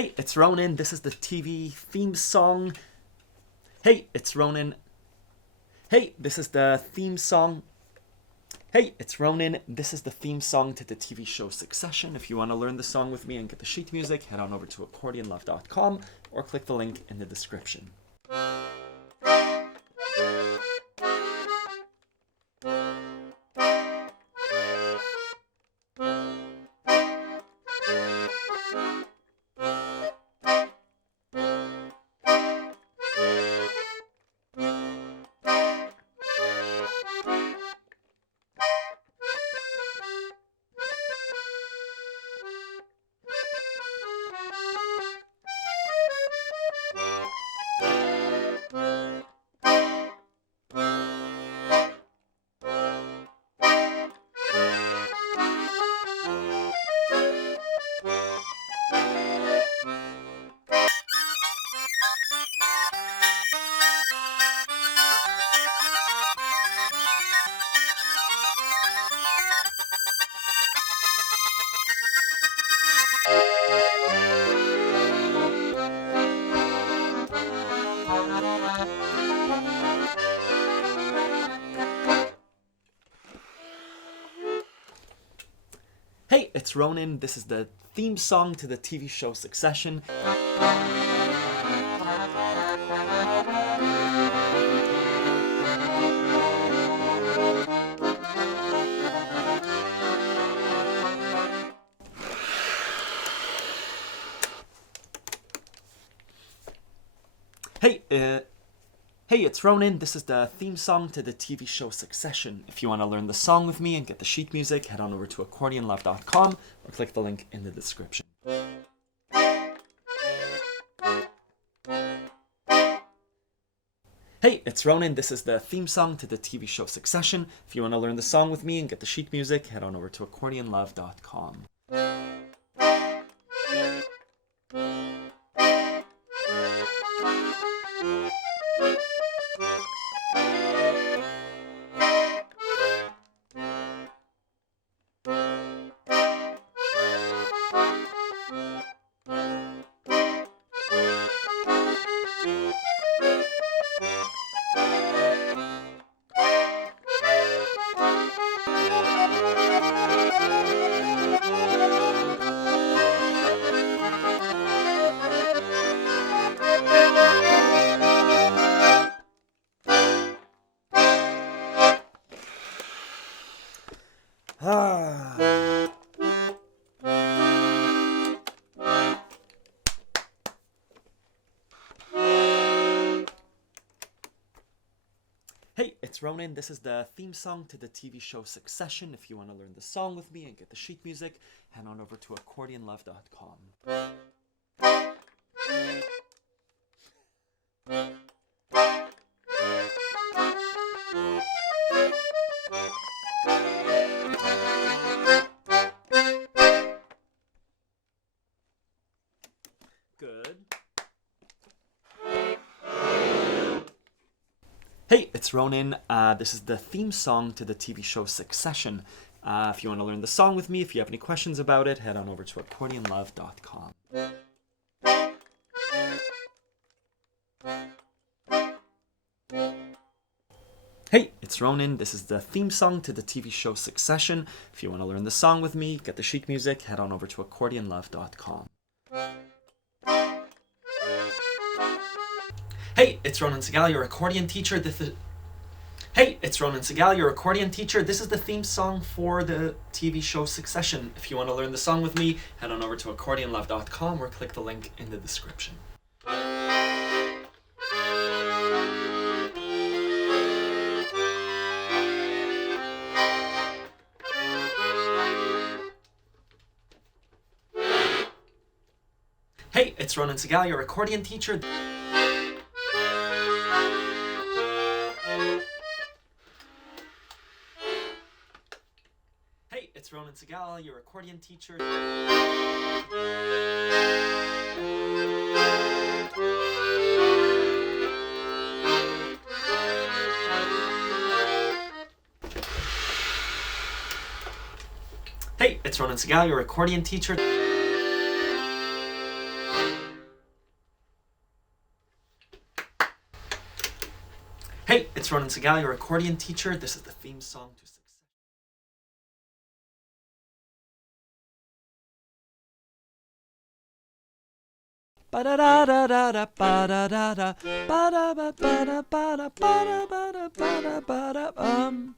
Hey, it's Ronan. This is the TV theme song. Hey, it's Ronan. Hey, this is the theme song. Hey, it's Ronan. This is the theme song to the TV show Succession. If you want to learn the song with me and get the sheet music, head on over to accordionlove.com or click the link in the description. Hey, it's Ronan. This is the theme song to the TV show Succession. Hey, it's Ronan. This is the theme song to the TV show Succession. If you want to learn the song with me and get the sheet music, head on over to accordionlove.com or click the link in the description. Hey, it's Ronan. This is the theme song to the TV show Succession. If you want to learn the song with me and get the sheet music, head on over to accordionlove.com. Hey, it's Ronan. This is the theme song to the TV show Succession. If you want to learn the song with me and get the sheet music, head on over to accordionlove.com. Good. Hey, it's Ronan. This is the theme song to the TV show Succession. If you want to learn the song with me, if you have any questions about it, head on over to accordionlove.com. Hey, it's Ronan. This is the theme song to the TV show Succession. If you want to learn the song with me, get the sheet music, head on over to accordionlove.com. Hey, it's Ronan Segal, your accordion teacher. Hey, it's Ronan Segal, your accordion teacher. This is the theme song for the TV show Succession. If you want to learn the song with me, head on over to accordionlove.com or click the link in the description. Hey, it's Ronan Segal, your accordion teacher. Hey, it's Ronan Segal, your accordion teacher. Hey, it's Ronan Segal, your accordion teacher. Hey, it's Ronan Segali, your accordion teacher. This is the theme song to Success. Ba da da da da da ba da da da ba da ba da ba da ba da ba da ba da ba da